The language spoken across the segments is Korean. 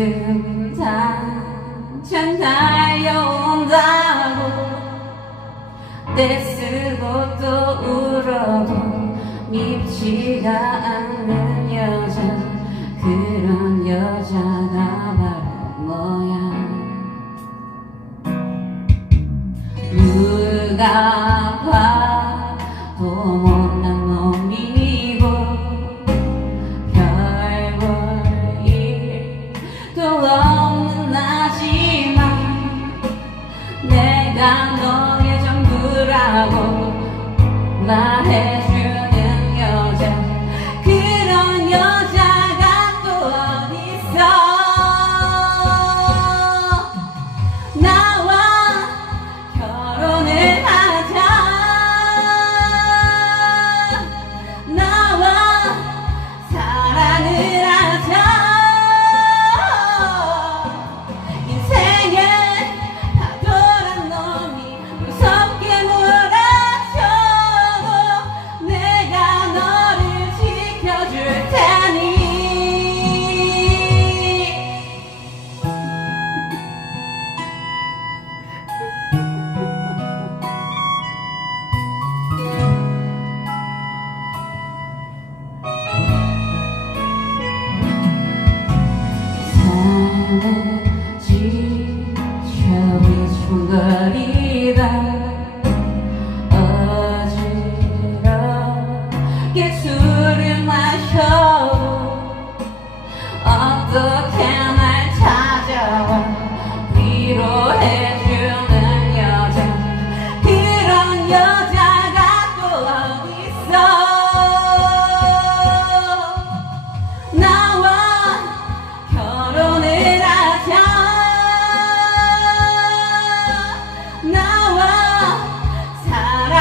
지금 당장 달려온다고 떼쓰고 또 울어도 밉지가 않는 여자 그런 여자가 바로 뭐야? 누가 난 너의 전부라고 말해.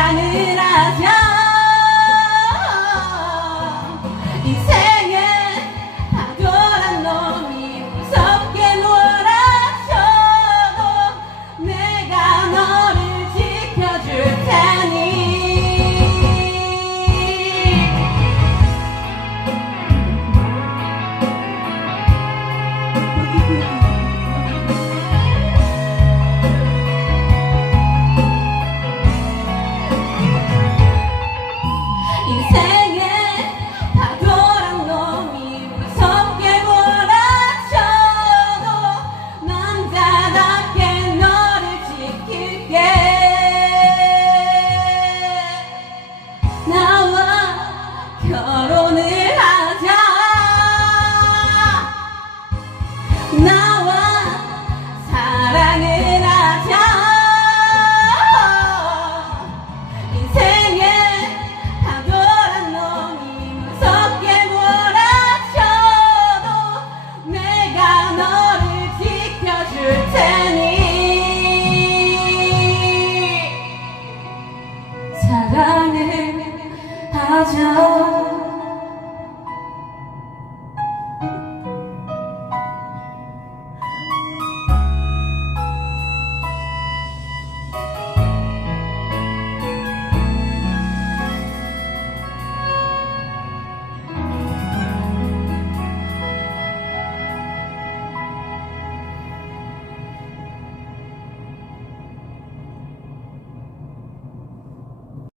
Palmeiras. রাজা